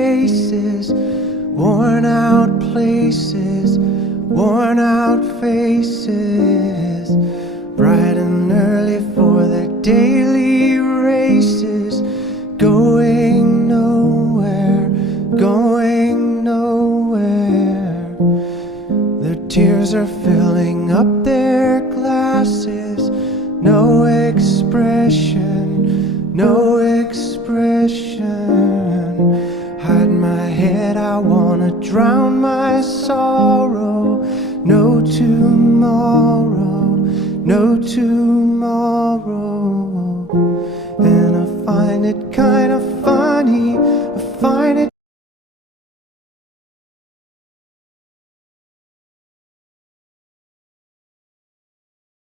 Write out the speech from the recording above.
faces, worn out places, worn out faces, bright and early for their daily races, going nowhere, going nowhere. Their tears are filling up their glasses, no expression, no expression. Hide my head, I wanna drown my sorrow. No tomorrow, no tomorrow. And I find it kind of